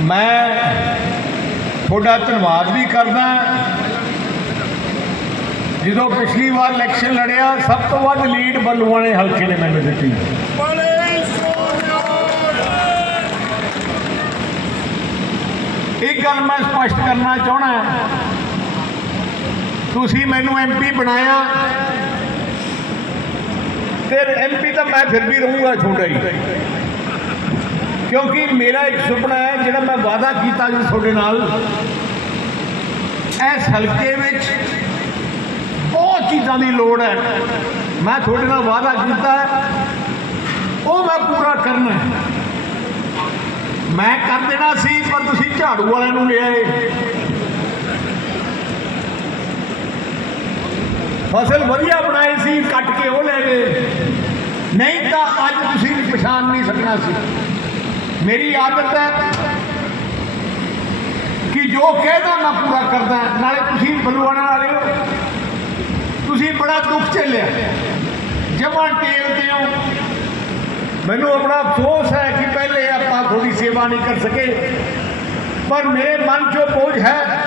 ਮੈਂ ਤੁਹਾਡਾ ਧੰਨਵਾਦ ਵੀ ਕਰਦਾ। ਜਦੋਂ ਪਿਛਲੀ ਵਾਰ ਇਲੈਕਸ਼ਨ ਲੜਿਆ, ਸਭ ਤੋਂ ਵੱਧ ਲੀਡ ਬੱਲੂਆਣੇ ਹਲਕੇ ਨੇ ਮੈਨੂੰ ਦਿੱਤੀ। ਇੱਕ ਗੱਲ ਮੈਂ ਸਪਸ਼ਟ ਕਰਨਾ ਚਾਹਣਾ ਤੁਸੀਂ ਮੈਨੂੰ ਐਮਪੀ ਬਣਾਇਆ। ਤੇ ਐਮਪੀ ਤਾਂ ਮੈਂ ਫਿਰ ਵੀ ਰਹੂੰਗਾ ਛੋਟਾ ਹੀ। ਕਿਉਂਕਿ ਮੇਰਾ ਇੱਕ ਸੁਪਨਾ ਹੈ, ਜਿਹੜਾ ਮੈਂ ਵਾਅਦਾ ਕੀਤਾ ਜੀ ਤੁਹਾਡੇ ਨਾਲ, ਇਸ ਹਲਕੇ ਵਿੱਚ ਬਹੁਤ ਚੀਜ਼ਾਂ ਦੀ ਲੋੜ ਹੈ। ਮੈਂ ਤੁਹਾਡੇ ਨਾਲ ਵਾਅਦਾ ਕੀਤਾ ਉਹ ਮੈਂ ਪੂਰਾ ਕਰਨਾ। ਮੈਂ ਕਰ ਦੇਣਾ ਸੀ, ਪਰ ਤੁਸੀਂ ਝਾੜੂ ਵਾਲਿਆਂ ਨੂੰ ਲਿਆਏ ਫਸਲ ਵਧੀਆ ਬਣਾਈ ਸੀ, ਕੱਟ ਕੇ ਉਹ ਲੈ ਗਏ। ਨਹੀਂ ਤਾਂ ਅੱਜ ਤੁਸੀਂ ਪਛਾਣ ਨਹੀਂ ਸਕਣਾ ਸੀ। ਮੇਰੀ ਆਦਤ ਹੈ ਕਿ ਜੋ ਕਹਿਦਾ ਮੈਂ ਪੂਰਾ ਕਰਦਾ, ਨਾਲੇ ਤੁਸੀਂ ਬਲਵਾਣਾ ਵਾਲੇ ਹੋ। ਤੁਸੀਂ ਬੜਾ ਦੁੱਖ ਝੱਲਿਆ। ਜਮਾ ਟੇਲ ਤੇ ਹੋ। ਮੈਨੂੰ ਆਪਣਾ ਅਫਸੋਸ ਹੈ ਕਿ ਪਹਿਲੇ ਆਪਾਂ ਥੋੜੀ ਸੇਵਾ ਨਹੀਂ ਕਰ ਸਕੇ। ਪਰ ਮੇਰੇ ਮਨ 'ਚੋਂ ਬੋਝ ਹੈ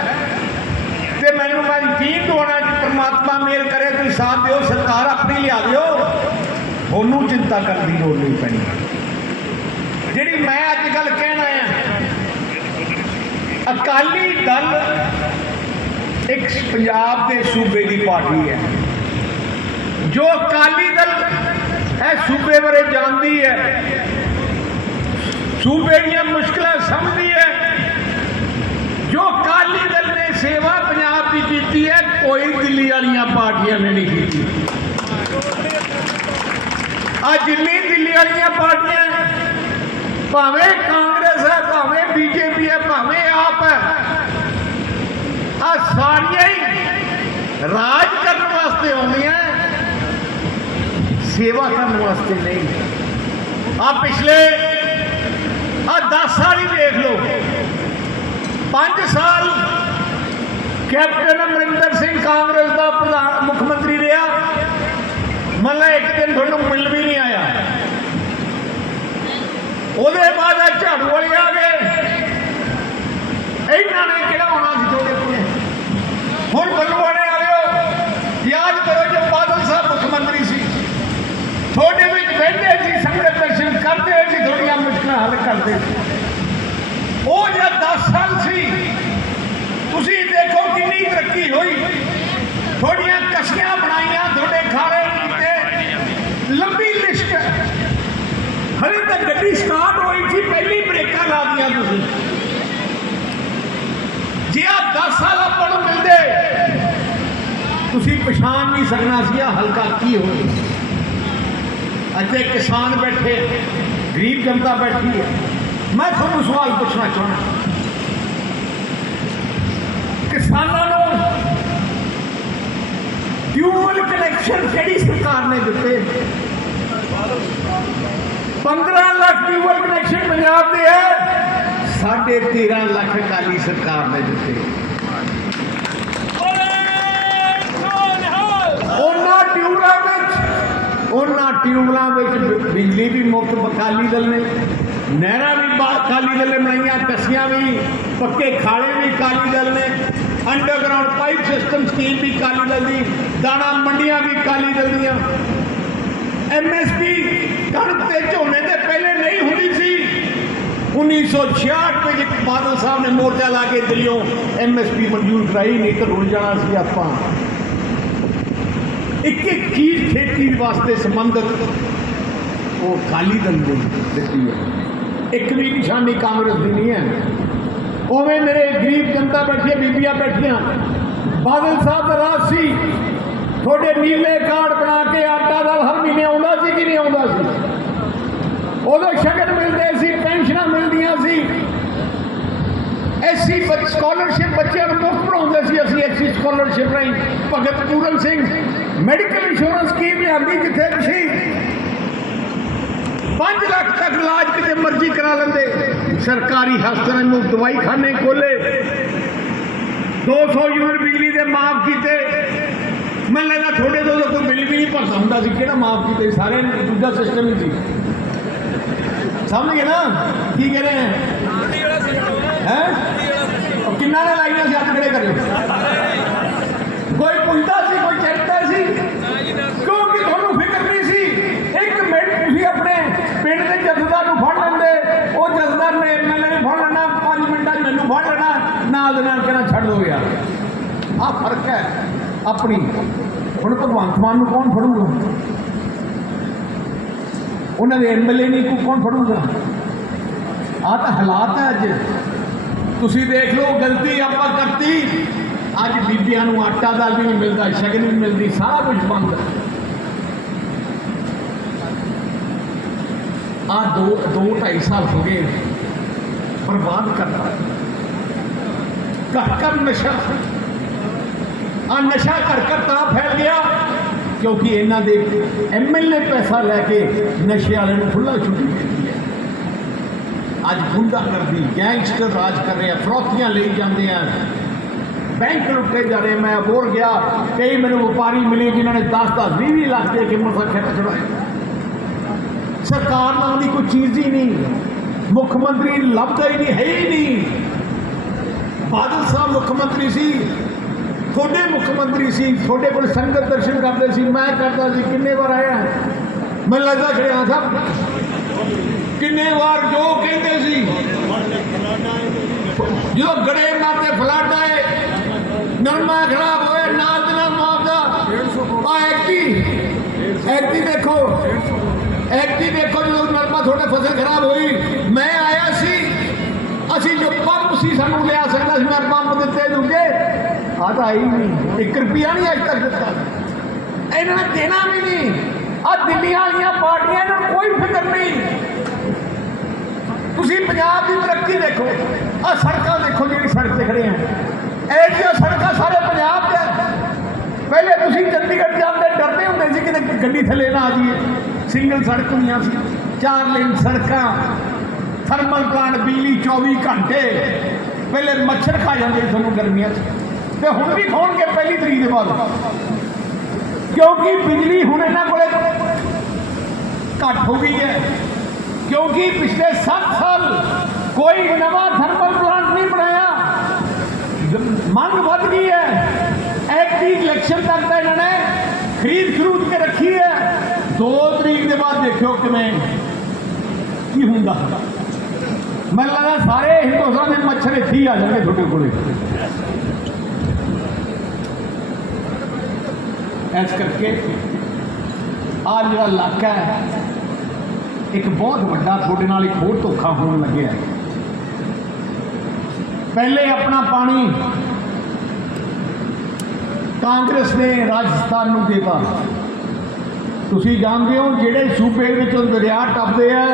ਤੇ ਮੈਨੂੰ ਮੈਂ ਯਕੀਨ ਦਵਾਉਣਾ ਕਿ ਪ੍ਰਮਾਤਮਾ ਮਿਹਰ ਕਰੇ, ਤੁਸੀਂ ਸਾਥ ਦਿਓ, ਸਰਕਾਰ ਆਪਣੀ ਲਿਆ ਦਿਓ। ਉਹਨੂੰ ਚਿੰਤਾ ਕਰਨ ਦੀ ਲੋੜ ਨਹੀਂ ਪੈਣੀ। ਜਿਹੜੀ ਮੈਂ ਅੱਜ ਗੱਲ ਕਹਿਣਾ ਹੈ, ਅਕਾਲੀ ਦਲ ਇੱਕ ਪੰਜਾਬ ਦੇ ਸੂਬੇ ਦੀ ਪਾਰਟੀ ਹੈ। ਜੋ ਅਕਾਲੀ ਦਲ ਇਹ ਸੂਬੇ ਬਾਰੇ ਜਾਣਦੀ ਹੈ। ਸੂਬੇ ਦੀਆਂ ਮੁਸ਼ਕਲਾਂ ਸਮਝਦੀ ਹੈ। ਜੋ ਅਕਾਲੀ ਦਲ ਨੇ ਸੇਵਾ ਪੰਜਾਬ ਦੀ ਕੀਤੀ ਹੈ, ਕੋਈ ਦਿੱਲੀ ਵਾਲੀਆਂ ਪਾਰਟੀਆਂ ਨੇ ਨਹੀਂ ਕੀਤੀ। ਆ ਜਿੰਨੀ ਦਿੱਲੀ ਵਾਲੀਆਂ ਪਾਰਟੀਆਂ ਭਾਵੇਂ ਕਾਂਗਰਸ ਹੈ, ਭਾਵੇਂ ਬੀਜੇਪੀ ਹੈ, ਭਾਵੇਂ ਆਪ ਹੈ। ਆ ਸਾਰੀਆਂ ਹੀ ਰਾਜ ਕਰਨ ਵਾਸਤੇ ਆਉਂਦੀਆਂ ਸੇਵਾ ਕਰਨ ਵਾਸਤੇ ਨਹੀਂ। ਆ ਪਿਛਲੇ ਆ 10 ਸਾਲ ਹੀ ਦੇਖ ਲਓ। 5 ਸਾਲ ਕੈਪਟਨ ਅਮਰਿੰਦਰ ਸਿੰਘ ਕਾਂਗਰਸ ਦਾ ਪ੍ਰਧਾਨ ਮੁੱਖ ਮੰਤਰੀ ਰਿਹਾ ਮਤਲਬ ਇੱਕ ਦਿਨ ਤੁਹਾਨੂੰ ਮਿਲ ਵੀ ਨਹੀਂ ਆਇਆ ਉਹਦੇ ਬਾਅਦ ਆ ਝਾੜੂ ਵਾਲੇ ਆ ਗਏ। ਇਹਨਾਂ ਨੇ ਕਿਹੜਾ ਆਉਣਾ ਸੀ ਤੁਹਾਡੇ ਕੋਲ? ਹੁਣ ਬੱਲੂਆਣੇ ਵਾਲਿਓ, ਯਾਦ ਕਰੋ ਜੇ ਬਾਦਲ ਸਾਹਿਬ ਮੁੱਖ ਮੰਤਰੀ ਸੀ। ਤੁਹਾਡੇ ਵਿੱਚ ਬੈਠੇ ਸੀ, ਸੰਗਤ ਦਰਸ਼ਨ ਕਰਦੇ ਸੀ ਥੋੜੀਆਂ ਮੁਸ਼ਕਲਾਂ ਹੱਲ ਕਰਦੇ ਸੀ। ਉਹ ਜਿਹੜਾ 10 ਸਾਲ ਸੀ ਤੁਸੀਂ ਦੇਖੋ ਕਿੰਨੀ ਤਰੱਕੀ ਹੋਈ ਥੋੜੀਆਂ ਕਸ਼ੀਆਂ ਬਣਾਈਆਂ ਤੁਹਾਡੇ ਖਾਰੇ ਕੀਤੇ ਲੰਬੀ ਲਿਸਟ ਹੈ ਹਲੇ ਤਾਂ ਗੱਡੀ ਸਟਾਰਟ ਹੋਈ ਸੀ ਪਹਿਲੀ ਬ੍ਰੇਕਾਂ ਲਾ ਦੀਆਂ ਤੁਸੀਂ ਜੇ ਆ 10 ਸਾਲ ਆਪਾਂ ਨੂੰ ਮਿਲਦੇ ਤੁਸੀਂ ਪਛਾਣ ਨਹੀਂ ਸਕਣਾ ਸੀ ਆ ਹਲਕਾ ਕੀ ਹੋਵੇ? ਇੱਥੇ ਕਿਸਾਨ ਬੈਠੇ, ਗਰੀਬ ਜਨਤਾ ਬੈਠੀ ਹੈ। ਮੈਂ ਤੁਹਾਨੂੰ ਸਵਾਲ ਪੁੱਛਣਾ ਚਾਹੁੰਦਾ ਕਿਸਾਨਾਂ ਨੂੰ ਟਿਊਬਲ ਕਨੈਕਸ਼ਨ ਕਿਹੜੀ ਸਰਕਾਰ ਨੇ ਦਿੱਤੇ? 15 ਲੱਖ ਟਿਊਬਲ ਕਨੈਕਸ਼ਨ ਪੰਜਾਬ ਦੇ ਹੈ। ਸਾਢੇ 13 ਲੱਖ ਅਕਾਲੀ ਸਰਕਾਰ ਨੇ ਦਿੱਤੇ ਉਹਨਾਂ ਟਿਊਬਲਾਂ ਵਿੱਚ ਉਹਨਾਂ ਟਿਊਬਲਾਂ ਵਿੱਚ ਬਿਜਲੀ ਵੀ ਮੁਫਤ, ਅਕਾਲੀ ਦਲ ਨੇ। ਨਹਿਰਾਂ ਵੀ ਅਕਾਲੀ ਦਲ ਨੇ ਬਣਾਈਆਂ, ਕੱਸੀਆਂ ਵੀ, ਪੱਕੇ ਖਾਲੇ ਵੀ ਅਕਾਲੀ ਦਲ ਨੇ। ਅੰਡਰਗਰਾਉਂਡ ਪਾਈਪ ਸਿਸਟਮ ਸਕੀਮ ਵੀ ਅਕਾਲੀ ਦਲ ਦੀ, ਦਾਣਾ ਮੰਡੀਆਂ ਵੀ ਅਕਾਲੀ ਦਲ ਦੀਆਂ। ਐਮਐਸਪੀ ਕਣਕ ਤੇ ਝੋਨੇ ਦੇ ਪਹਿਲੇ ਨਹੀਂ ਹੁੰਦੀ ਸੀ। 1966 ਵਿੱਚ ਬਾਦਲ ਸਾਹਿਬ ਨੇ ਮੋਰਚਾ ਲਾ ਕੇ ਦਿੱਲੀੋਂ ਐਮਐਸਪੀ ਮਨਜ਼ੂਰ ਕਰਾਈ, ਨਹੀਂ ਤਾਂ ਰੁੜ ਜਾਣਾ ਸੀ ਆਪਾਂ। ਇੱਕ ਇੱਕ ਚੀਜ਼ ਖੇਤੀ ਵਾਸਤੇ ਸੰਬੰਧਿਤ, ਉਹ ਅਕਾਲੀ ਦਲ ਦਿੱਤੀ ਹੈ। ਇੱਕ ਵੀ ਨਿਸ਼ਾਨੀ ਕਾਂਗਰਸ ਦੀ ਨਹੀਂ ਹੈ। ਉਵੇਂ ਮੇਰੇ ਗਰੀਬ ਜਨਤਾ ਬੈਠੀ ਬੀਬੀਆਂ ਬੈਠੀਆਂ। ਬਾਦਲ ਸਾਹਿਬ ਦਾ ਰਾਜ ਸੀ। ਤੁਹਾਡੇ ਨੀਲੇ ਕਾਰਡ ਬਣਾ ਕੇ ਆਟਾ ਦਾਲ ਹਰ ਮਹੀਨੇ ਆਉਂਦਾ ਸੀ ਕਿ ਨਹੀਂ ਆਉਂਦਾ ਸੀ? ਉਦੋਂ ਸ਼ਗਨ ਮਿਲਦੇ ਸੀ, ਪੈਨਸ਼ਨਾਂ ਮਿਲਦੀਆਂ ਸੀ। ਐਸੀ ਸਕਾਲਰਸ਼ਿਪ ਬੱਚਿਆਂ ਨੂੰ ਮੁਫਤ ਪੜਾਉਂਦੇ ਸੀ ਅਸੀਂ, ਐਸੀ ਸਕਾਲਰਸ਼ਿਪ ਰਾਹੀਂ। Bhagat Puran Singh medical insurance scheme ਲਿਆਂਦੀ ਜਿੱਥੇ ਤੁਸੀਂ 5 ਲੱਖ ਤੱਕ ਇਲਾਜ ਕਿਤੇ ਮਰਜ਼ੀ ਕਰਾ ਲੈਂਦੇ। ਸਰਕਾਰੀ ਹਸਪਤਾਲਾਂ ਨੂੰ ਦਵਾਈ ਖਾਨੇ ਖੋਲੇ 200 ਯੂਨਿਟ ਬਿਜਲੀ ਦੇ ਮਾਫ ਕੀਤੇ। ਮੈਨੂੰ ਲੱਗਦਾ ਤੁਹਾਡੇ ਤੋਂ ਤਾਂ ਬਿੱਲ ਵੀ ਨਹੀਂ ਭਰਦਾ ਹੁੰਦਾ ਸੀ। ਕਿਹੜਾ ਮਾਫ ਕੀਤੇ? ਸਾਰੇ ਦੂਜਾ ਸਿਸਟਮ ਹੀ ਸੀ। ਸਮਝ ਗਏ ਨਾ? ਕੀ ਕਹਿ ਰਹੇ ਹੈ? ਹੈ ਕਿੰਨਾ ਨੇ ਲਾਈਆਂ ਸੀ ਹੱਥ ਖੜੇ ਕਰੇ ਕੋਈ ਪੁੱਛਦਾ ਸੀ ਕੋਈ ਚੈੱਕਦਾ ਸੀ ਕਿਉਂਕਿ ਤੁਹਾਨੂੰ ਫਿਕਰ ਨਹੀਂ ਸੀ ਇੱਕ ਮਿੰਟ ਤੁਸੀਂ ਆਪਣੇ ਪਿੰਡ ਦੇ ਜਥੇਦਾਰ ਨੂੰ ਫੜ ਲੈਂਦੇ ਉਹ ਜਥੇਦਾਰ ਨੇ ਐਮਐਲਏ ਨੇ ਫੜ ਲੈਣਾ 5 ਮਿੰਟਾਂ 'ਚ ਮੈਨੂੰ ਫੜ ਲੈਣਾ ਨਾਲ ਦੇ ਨਾਲ ਕਹਿਣਾ ਛੱਡ ਦੋ ਯਾਰ ਆਹ ਫ਼ਰਕ ਹੈ ਆਪਣੀ। ਹੁਣ ਭਗਵੰਤ ਮਾਨ ਨੂੰ ਕੌਣ ਫੜੂਗਾ? ਉਹਨਾਂ ਦੇ ਐਮਐਲਏ ਨਹੀਂ, ਕੋ ਕੌਣ ਫੜੂਗਾ? ਆਹ ਤਾਂ ਹਾਲਾਤ ਹੈ ਅੱਜ। ਤੁਸੀਂ ਦੇਖ ਲਓ, ਗਲਤੀ ਆਪਾਂ ਕਰਤੀ। ਅੱਜ ਬੀਬੀਆਂ ਨੂੰ ਆਟਾ ਦਾਲ ਵੀ ਨਹੀਂ ਮਿਲਦਾ, ਸ਼ਗਨ ਵੀ ਮਿਲਦੀ, ਸਾਰਾ ਕੁਝ ਬੰਦ। ਹੈ ਆ ਦੋ ਦੋ ਢਾਈ ਸਾਲ ਹੋ ਗਏ ਬਰਬਾਦ ਕਰਤਾ। ਘਰ ਘਰ ਨਸ਼ਾ ਆ ਨਸ਼ਾ ਘਰ ਘਰ ਤਾਂ ਫੈਲ ਗਿਆ, ਕਿਉਂਕਿ ਇਹਨਾਂ ਦੇ ਐਮਐਲਏ ਪੈਸਾ ਲੈ ਕੇ ਨਸ਼ੇ ਵਾਲਿਆਂ ਨੂੰ ਖੁੱਲਾ ਛੁੱਟੀ ਦਿੰਦੀ ਹੈ। ਅੱਜ ਗੁੰਡਾਗਰਦੀ, ਗੈਂਗਸਟਰ ਰਾਜ ਕਰ ਰਹੇ ਆ ਫਰੋਤੀਆਂ ਲਈ ਜਾਂਦੇ ਆ। ਬੈਂਕ ਲੁੱਟੇ ਜਾ ਰਹੇ, ਮੈਂ ਬੋਲ ਗਿਆ, ਕਈ ਮੈਨੂੰ ਵਪਾਰੀ ਮਿਲੇ ਜਿਨ੍ਹਾਂ ਨੇ 10 10 20 20 ਲੱਖ ਦੇ ਕੇ ਮੁਸਖਿਆ ਚੜਾਏ ਸਰਕਾਰ ਨਾਲ ਦੀ ਕੋਈ ਚੀਜ਼ ਹੀ ਨਹੀਂ। ਮੁੱਖ ਮੰਤਰੀ ਲੱਭਦਾ ਹੀ ਨਹੀਂ, ਹੈ ਹੀ ਨਹੀਂ। ਬਾਦਲ ਸਾਹਿਬ ਮੁੱਖ ਮੰਤਰੀ ਸੀ। ਤੁਹਾਡੇ ਮੁੱਖ ਮੰਤਰੀ ਸੀ, ਤੁਹਾਡੇ ਕੋਲ ਸੰਗਤ ਦਰਸ਼ਨ ਕਰਦੇ ਸੀ, ਮੈਂ ਕਰਦਾ ਸੀ, ਕਿੰਨੇ ਵਾਰ ਆਇਆ? ਮੈਨੂੰ ਲੱਗਦਾ ਖੜਿਆ ਸਾਹਿਬ ਕਿੰਨੇ ਵਾਰ ਜੋ ਕਹਿੰਦੇ ਸੀ। ਜਦੋਂ ਗੜੇ ਮਾਤੇ ਫਲੱਡ ਆਏ, ਨਰਮਾ ਖਰਾਬ ਹੋਏ ਨਾਲ ਦੇ ਨਾਲ ਮੁਆਵਜ਼ਾ। ਆ ਐਕਟੀ ਐਕਟੀ ਦੇਖੋ ਐਕਟੀ ਦੇਖੋ ਜਦੋਂ ਨਰਮਾ ਤੁਹਾਡੇ ਫਸਲ ਖਰਾਬ ਹੋਈ। ਮੈਂ ਆਇਆ ਸੀ, ਅਸੀਂ ਜੋ ਪੰਪ ਸੀ ਸਾਨੂੰ ਲਿਆ ਸਕਦਾ ਸੀ, ਮੈਂ ਪੰਪ ਦਿੱਤੇ ਦੂਗੇ ਆ ਤਾਂ ਆਈ ਨਹੀਂ। 1 ਰੁਪਿਆ ਨਹੀਂ ਅਜੇ ਤੱਕ ਦਿੱਤਾ। ਇਹਨਾਂ ਨੇ ਦੇਣਾ ਵੀ ਨਹੀਂ। ਆ ਦਿੱਲੀ ਵਾਲੀਆਂ ਪਾਰਟੀਆਂ ਨੂੰ ਕੋਈ ਫਿਕਰ ਨਹੀਂ। ਤੁਸੀਂ ਪੰਜਾਬ ਦੀ ਤਰੱਕੀ ਦੇਖੋ। ਆ ਸੜਕਾਂ ਦੇਖੋ ਜਿਹੜੀ ਸੜਕ ਤੇ ਖੜੇ ਆ ਇਹ ਜਿਹੜੀਆਂ ਸੜਕਾਂ ਸਾਰੇ ਪੰਜਾਬ 'ਚ ਪਹਿਲੇ ਤੁਸੀਂ ਚੰਡੀਗੜ੍ਹ ਜਾਂਦੇ ਡਰਦੇ ਹੁੰਦੇ ਸੀ ਕਿ ਗੱਡੀ ਥੱਲੇ ਨਾ ਆ ਜਾਈਏ। ਸਿੰਗਲ ਸੜਕ ਹੁੰਦੀਆਂ ਸੀ। ਚਾਰ ਲੇਨ ਸੜਕਾਂ। ਥਰਮਲ ਪਲਾਂਟ ਬਿਜਲੀ 24 ਘੰਟੇ। ਪਹਿਲੇ ਮੱਛਰ ਖਾ ਜਾਂਦੇ ਸੀ ਤੁਹਾਨੂੰ ਗਰਮੀਆਂ 'ਚ। ਤੇ ਹੁਣ ਵੀ ਖਾਣਗੇ ਪਹਿਲੀ ਤਰੀਕ ਦੇ ਬਾਅਦ ਕਿਉਂਕਿ ਬਿਜਲੀ ਹੁਣ ਇਹਨਾਂ ਕੋਲੇ ਘੱਟ ਹੋ ਗਈ ਹੈ ਕਿਉਂਕਿ ਪਿਛਲੇ 7 ਸਾਲ ਕੋਈ ਨਵਾਂ ਥਰਮਲ ਪਲਾਂਟ ਨਹੀਂ ਬਣਾਇਆ ਦ- ਮੰਗ ਵੱਧ ਗਈ ਹੈ ਐਕਟੀ ਇਲੈਕਸ਼ਨ ਤੱਕ ਤਾਂ ਇਹਨਾਂ ਨੇ ਖਰੀਦ ਖਰੂਦ ਕੇ ਰੱਖੀ ਹੈ 2 ਤਰੀਕ ਦੇ ਬਾਅਦ ਦੇਖਿਓ ਕਿਵੇਂ ਕੀ ਹੁੰਦਾ ਮੈਨੂੰ ਲੱਗਦਾ ਸਾਰੇ ਹਿੰਦੁਸਤਾਨ ਦੇ ਮੱਛਰ ਇੱਥੇ ਹੀ ਆ ਜਾਣਗੇ ਤੁਹਾਡੇ ਕੋਲੇ ਇਸ ਕਰਕੇ ਆ ਜਿਹੜਾ ਇਲਾਕਾ ਹੈ, ਇੱਕ ਬਹੁਤ ਵੱਡਾ, ਤੁਹਾਡੇ ਨਾਲ ਇੱਕ ਹੋਰ ਧੋਖਾ ਹੋਣ ਲੱਗਿਆ ਪਹਿਲੇ ਆਪਣਾ ਪਾਣੀ ਕਾਂਗਰਸ ਨੇ ਰਾਜਸਥਾਨ ਨੂੰ ਦੇਤਾ। ਤੁਸੀਂ ਜਾਣਦੇ ਹੋ, ਜਿਹੜੇ ਸੂਬੇ ਵਿੱਚੋਂ ਦਰਿਆ ਟੱਪਦੇ ਆ,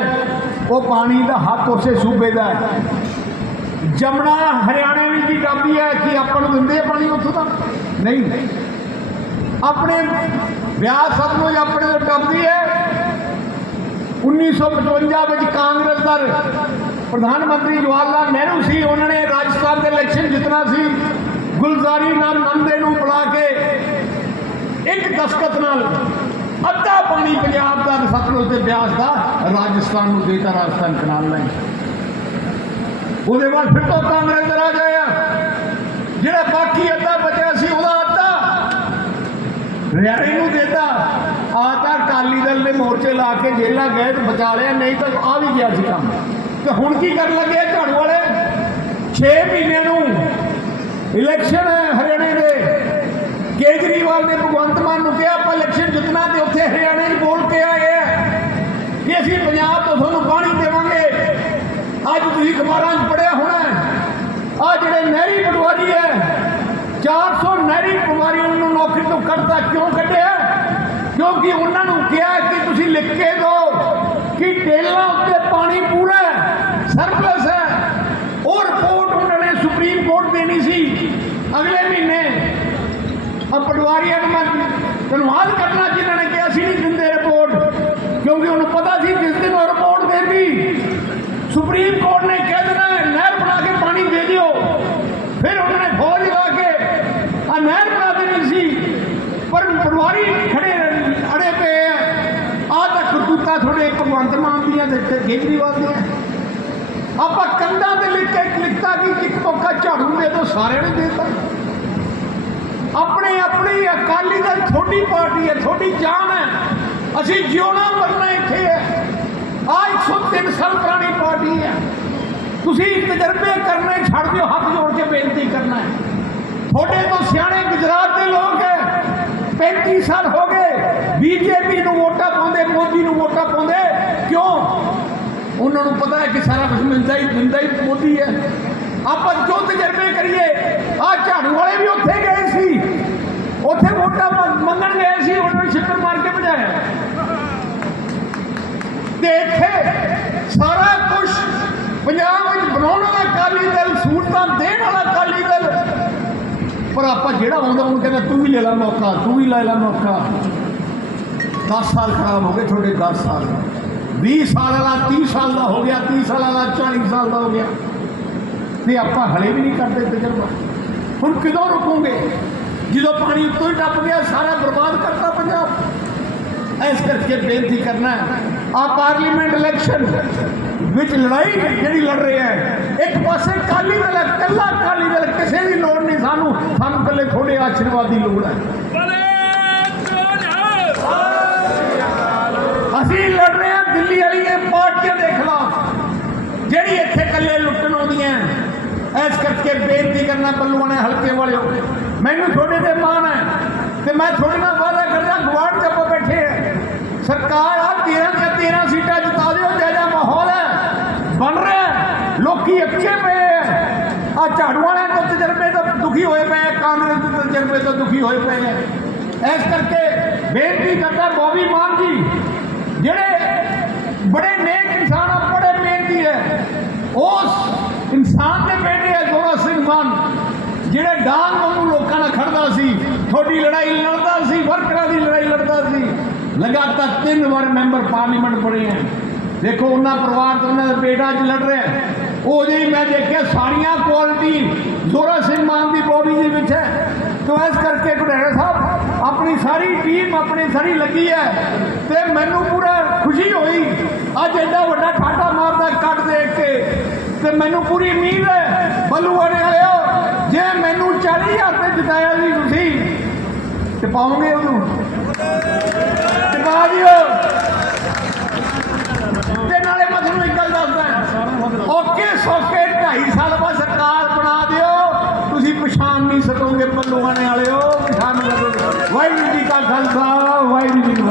ਉਹ ਪਾਣੀ ਦਾ ਹੱਕ ਉਸੇ ਸੂਬੇ ਦਾ ਹੈ। ਜਮਨਾ ਹਰਿਆਣੇ ਵਿੱਚ ਵੀ ਟੱਪਦੀ ਹੈ, ਕਿ ਆਪਾਂ ਨੂੰ ਦਿੰਦੇ ਆ ਪਾਣੀ ਉੱਥੋਂ ਦਾ? ਨਹੀਂ। ਆਪਣੇ ਵਿਆਹ ਸਭ ਨੂੰ ਆਪਣੇ ਤੋਂ ਟੱਪਦੀ ਹੈ। 1955 ਵਿੱਚ ਕਾਂਗਰਸ ਦਾ ਪ੍ਰਧਾਨ ਮੰਤਰੀ ਜਵਾਹਰ ਲਾਲ ਨਹਿਰੂ ਸੀ। ਉਹਨਾਂ ਨੇ ਰਾਜਸਥਾਨ ਦੇ ਇਲੈਕਸ਼ਨ ਜਿੱਤਣਾ ਸੀ। ਗੁਲਜ਼ਾਰੀ ਨਾਲ ਨੰਦੇ ਨੂੰ ਬੁਲਾ ਕੇ ਇੱਕ ਦਸਕਤ ਨਾਲ ਅੱਧਾ ਪਾਣੀ ਪੰਜਾਬ ਦਾ ਸਤਲੁਜ ਦੇ ਬਿਆਸ ਦਾ ਰਾਜਸਥਾਨ ਨੂੰ ਦੇਤਾ ਰਾਜਸਥਾਨ ਕਨਾਲ ਲਈ ਉਹਦੇ ਬਾਅਦ ਫਿਰ ਤੋਂ ਕਾਂਗਰਸ ਦਾ ਰਾਜ ਆਇਆ ਜਿਹੜਾ ਬਾਕੀ ਅੱਧਾ ਬਚਿਆ ਸੀ ਉਹਦਾ ਅੱਧਾ ਹਰਿਆਣੇ ਨੂੰ ਦੇਤਾ। ਆ ਤਾਂ ਅਕਾਲੀ ਦਲ ਨੇ ਮੋਰਚੇ ਲਾ ਕੇ ਜੇਲਾਂ ਗਏ ਤੇ ਬਚਾ ਲਿਆ, ਨਹੀਂ ਤਾਂ ਆ ਵੀ ਗਿਆ ਸੀ ਕੰਮ। ਤੇ ਹੁਣ ਕੀ ਕਰਨ ਲੱਗੇ ਆ ਝਾੜੂ ਵਾਲੇ? 6 ਮਹੀਨੇ ਨੂੰ ਇਲੈਕਸ਼ਨ ਹੈ ਹਰਿਆਣੇ ਦੇ। ਕੇਜਰੀਵਾਲ ਨੇ ਭਗਵੰਤ ਮਾਨ ਨੂੰ ਕਿਹਾ, ਆਪਾਂ ਇਲੈਕਸ਼ਨ ਜਿੱਤਣਾ ਤੇ ਉੱਥੇ ਹਰਿਆਣਾ 'ਚ ਬੋਲ ਕੇ ਆਏ ਆ ਕਿ ਅਸੀਂ ਪੰਜਾਬ ਤੋਂ ਤੁਹਾਨੂੰ ਪਾਣੀ ਦੇਵਾਂਗੇ ਅੱਜ ਤੁਸੀਂ ਅਖਬਾਰਾਂ 'ਚ ਪੜਿਆ ਹੋਣਾ ਆ ਜਿਹੜੇ ਨਹਿਰੀ ਪਟਵਾਰੀ ਹੈ 400 ਨਹਿਰੀ ਪਟਵਾਰੀਆਂ ਨੂੰ ਨੌਕਰੀ ਤੋਂ ਕੱਢਤਾ ਕਿਉਂ ਕੱਢਿਆ? ਕਿਉਂਕਿ ਉਹਨਾਂ ਨੂੰ ਕਿਹਾ ਕਿ ਤੁਸੀਂ ਲਿਖ ਕੇ ਦਿਓ ਕਿ ਟੇਲਾਂ ਉੱਤੇ ਪਾਣੀ ਪੂਰਾ ਹੈ ਸਰਪਲਸ ਹੈ। ਉਹ ਰਿਪੋਰਟ ਉਹਨਾਂ ਨੇ ਸੁਪਰੀਮ ਕੋਰਟ ਦੇਣੀ ਸੀ। ਅਗਲੇ ਮਹੀਨੇ ਆ ਪਟਵਾਰੀਆਂ ਨੂੰ ਮੈਂ ਧੰਨਵਾਦ ਕਰਨਾ ਜਿਨ੍ਹਾਂ ਨੇ ਕਿਹਾ ਸੀ ਨਹੀਂ ਦਿੰਦੇ ਰਿਪੋਰਟ ਕਿਉਂਕਿ ਉਹਨੂੰ ਪਤਾ ਸੀ ਜਿਸ ਦਿਨ ਉਹ ਰਿਪੋਰਟ ਦੇਤੀ ਸੁਪਰੀਮ ਕੋਰਟ ਨੇ ਕਹਿ ਦੇਣਾ ਨਹਿਰ ਬਣਾ ਕੇ ਪਾਣੀ ਦੇ ਦਿਓ ਫਿਰ ਉਹਨਾਂ ਨੇ ਫੌਜ ਲਗਾ ਕੇ ਆ ਨਹਿਰ ਬਣਾ ਦੇਣੀ ਸੀ ਪਰ ਪਟਵਾਰੀ ਖੜੇ ਅੜੇ ਪਏ ਆ ਕੇਜਰੀਵਾਲ ਦੀਆਂ ਆਪਾਂ ਕੰਧਾਂ ਤੇ ਲਿਖ ਕੇ ਲਿਖਤਾ ਕਿ ਇੱਕ ਮੌਕਾ ਝਾੜੂ ਦੇ ਦੋ, ਸਾਰਿਆਂ ਨੇ ਦੇਤਾ। ਆਪਣੀ ਆਪਣੀ ਅਕਾਲੀ ਦਲ ਥੋੜੀ ਪਾਰਟੀ ਹੈ ਥੋੜੀ ਜਾਨ ਹੈ। ਅਸੀਂ ਜਿਉਣਾ ਮਰਨਾ ਇੱਥੇ ਹੈ। ਆ 103 ਸਾਲ ਪੁਰਾਣੀ ਪਾਰਟੀ ਹੈ। ਤੁਸੀਂ ਤਜਰਬੇ ਕਰਨੇ ਛੱਡ ਦਿਓ, ਹੱਥ ਜੋੜ ਕੇ ਬੇਨਤੀ ਕਰਨਾ ਹੈ। ਤੁਹਾਡੇ ਤੋਂ ਸਿਆਣੇ ਗੁਜਰਾਤ ਦੇ ਲੋਕ ਹੈ। 35 ਸਾਲ ਹੋ ਗਏ, ਬੀਜੇਪੀ ਨੂੰ ਵੋਟਾਂ ਪਾਉਂਦੇ, ਮੋਦੀ ਨੂੰ ਵੋਟਾਂ ਪਾਉਂਦੇ। ਕਿਉਂ? ਉਹਨਾਂ ਨੂੰ ਪਤਾ ਹੈ ਕਿ ਸਾਰਾ ਕੁਝ ਮਿਲਦਾ ਹੀ ਦਿੰਦਾ ਹੀ ਮੋਦੀ ਹੈ। ਆਪਾਂ ਜੋ ਤਜਰਬੇ ਕਰੀਏ ਆ ਝਾੜੂ ਵਾਲੇ ਵੀ ਉੱਥੇ ਗਏ ਸੀ। ਉੱਥੇ ਵੋਟਾਂ ਮੰਗਣ ਗਏ ਸੀ, ਉਹਨਾਂ ਨੂੰ ਛਿੱਤਰ ਮਾਰ ਕੇ ਭਜਾਇਆ। ਤੇ ਇੱਥੇ ਸਾਰਾ ਕੁਝ ਪੰਜਾਬ ਵਿੱਚ ਬਣਾਉਣ ਵਾਲਾ ਅਕਾਲੀ ਦਲ, ਸਹੂਲਤਾਂ ਦੇਣ ਵਾਲਾ ਅਕਾਲੀ ਦਲ। ਪਰ ਆਪਾਂ ਜਿਹੜਾ ਆਉਂਦਾ, ਉਹਨੂੰ ਕਹਿੰਦਾ, ਤੂੰ ਵੀ ਲੈ ਲੈ ਮੌਕਾ, ਤੂੰ ਵੀ ਲੈ ਲੈ ਮੌਕਾ। 10 ਸਾਲ ਖਰਾਬ ਹੋ ਗਏ, ਤੁਹਾਡੇ 10 ਸਾਲ। 20 ਸਾਲ ਵਾਲਾ 30 ਸਾਲ ਦਾ ਹੋ ਗਿਆ 30 ਸਾਲ ਵਾਲਾ 40 ਸਾਲ ਦਾ ਹੋ ਗਿਆ। ਤੇ ਆਪਾਂ ਹਲੇ ਵੀ ਨਹੀਂ ਕਰਦੇ ਤਜਰਬਾ। ਹੁਣ ਕਿਦੋਂ ਰੁਕੋਗੇ? ਜਦੋਂ ਪਾਣੀ ਉੱਤੋਂ ਹੀ ਟੱਪ ਗਿਆ ਸਾਰਾ ਬਰਬਾਦ ਕਰਤਾ ਪੰਜਾਬ। ਇਸ ਕਰਕੇ ਬੇਨਤੀ ਕਰਨਾ ਆ ਪਾਰਲੀਮੈਂਟ ਇਲੈਕਸ਼ਨ ਵਿੱਚ ਲੜਾਈ ਜਿਹੜੀ ਲੜ ਰਹੇ ਹੈ ਇੱਕ ਪਾਸੇ ਕਾਲੀ ਦਲ ਹੈ, ਇਕੱਲਾ ਕਾਲੀ ਦਲ ਕਿਸੇ ਦੀ ਲੋੜ ਨਹੀਂ ਸਾਨੂੰ ਸਾਨੂੰ ਇਕੱਲੇ ਥੋੜੇ ਆਸ਼ੀਰਵਾਦ ਦੀ ਲੋੜ ਹੈ। ਅਸੀਂ ਲੜ ਦਿੱਲੀ ਵਾਲੀਆਂ ਪਾਰਟੀਆਂ ਦੇ ਖਿਲਾਫ ਜਿਹੜੀ ਇੱਥੇ ਇਕੱਲੇ ਲੁੱਟਣ ਆਉਂਦੀਆਂ ਇਸ ਕਰਕੇ ਬੇਨਤੀ ਕਰਨਾ ਬੱਲੂਆਣੇ ਹਲਕੇ ਵਾਲਿਓ। ਮੈਨੂੰ ਤੁਹਾਡੇ ਤੇ ਮਾਣ ਹੈ ਤੇ ਮੈਂ ਤੁਹਾਡੇ ਨਾਲ ਵਾਅਦਾ ਕਰਦਾ ਗਵਾਂਢ ਚ ਆਪਾਂ ਬੈਠੇ ਆ ਸਰਕਾਰ ਆ 13 ਦੀਆਂ 13 ਸੀਟਾਂ ਜਿਤਾ ਦਿਓ ਜਿਹੜਾ ਮਾਹੌਲ ਹੈ ਬਣ ਰਿਹਾ ਹੈ। ਲੋਕੀ ਅੱਕੇ ਪਏ ਆ ਆ ਝਾੜੂ ਵਾਲਿਆਂ ਦੇ ਤਜਰਬੇ ਤੋਂ ਦੁਖੀ ਹੋਏ ਪਏ ਆ, ਕਾਂਗਰਸ ਦੇ ਤਜਰਬੇ ਤੋਂ ਦੁਖੀ ਹੋਏ ਪਏ ਆ ਇਸ ਕਰਕੇ ਬੇਨਤੀ ਕਰਦਾ ਬੋਬੀ ਮਾਨ ਜੀ ਜਿਹੜੇ ਬੜੇ ਨੇਕ ਇਨਸਾਨ ਆ ਬੜੇ ਮਿਹਨਤੀ ਹੈ ਉਸ ਇਨਸਾਨ ਦੇ ਬੇਟੇ ਹੈ ਗੋਰਾ ਸਿੰਘ ਮਾਨ ਜਿਹੜੇ ਡਾਂਗ ਵਾਂਗੂ ਲੋਕਾਂ ਨਾਲ ਖੜਦਾ ਸੀ ਤੁਹਾਡੀ ਲੜਾਈ ਲੜਦਾ ਸੀ, ਵਰਕਰਾਂ ਦੀ ਲੜਾਈ ਲੜਦਾ ਸੀ। ਲਗਾਤਾਰ ਤਿੰਨ ਵਾਰ ਮੈਂਬਰ ਪਾਰਲੀਮੈਂਟ ਬਣੇ ਹੈ ਦੇਖੋ, ਉਹਨਾਂ ਪਰਿਵਾਰ ਤੋਂ ਉਹਨਾਂ ਦਾ ਬੇਟਾ ਅੱਜ ਲੜ ਰਿਹਾ ਉਹ ਜੀ ਮੈਂ ਦੇਖਿਆ, ਸਾਰੀਆਂ ਕੁਆਲਿਟੀ ਜ਼ੋਰਾ ਸਿੰਘ ਮਾਨ ਦੀ ਬੋਡੀ ਦੇ ਵਿੱਚ ਹੈ। ਤੋ ਇਸ ਕਰਕੇ ਗੁਰੇਰਾ ਸਾਹਿਬ, ਆਪਣੀ ਸਾਰੀ ਟੀਮ ਆਪਣੀ ਸਾਰੀ ਲੱਗੀ ਹੈ। ਤੇ ਮੈਨੂੰ ਪੂਰਾ ਖੁਸ਼ੀ ਹੋਈ। ਅੱਜ ਐਡਾ ਵੱਡਾ ਠਾਟਾ ਮਾਰਦਾ ਕੱਟ ਦੇਖ ਕੇ। ਤੇ ਮੈਨੂੰ ਪੂਰੀ ਉਮੀਦ ਹੈ ਬੱਲੂਆਣੇ ਆਇਓ ਜੇ ਮੈਨੂੰ 40000 ਤੇ ਜਿਤਾਇਆ ਸੀ ਤੇ ਪਾਉਂਗੇ ਉਹਨੂੰ। ਤੇ ਪਾ ਦਿਓ। ਤੇ ਨਾਲੇ ਮੈਂ ਤੁਹਾਨੂੰ ਇੱਕ ਗੱਲ ਦੱਸਦਾ। ਓਕੇ ਸੋਕੇ ਢਾਈ ਸਾਲ ਬਾਅਦ ਸਰਕਾਰ ਬਣਾ ਦਿਓ। ਤੁਸੀਂ ਪਛਾਣ ਨਹੀਂ ਸਕੋਗੇ ਪੱਲੂਆਣੇ ਵਾਲਿਓ। ਪਛਾਣ ਵਾਹਿਗੁਰੂ ਜੀ ਕਾ ਖਾਲਸਾ, ਵਾਹਿਗੁਰੂ ਜੀ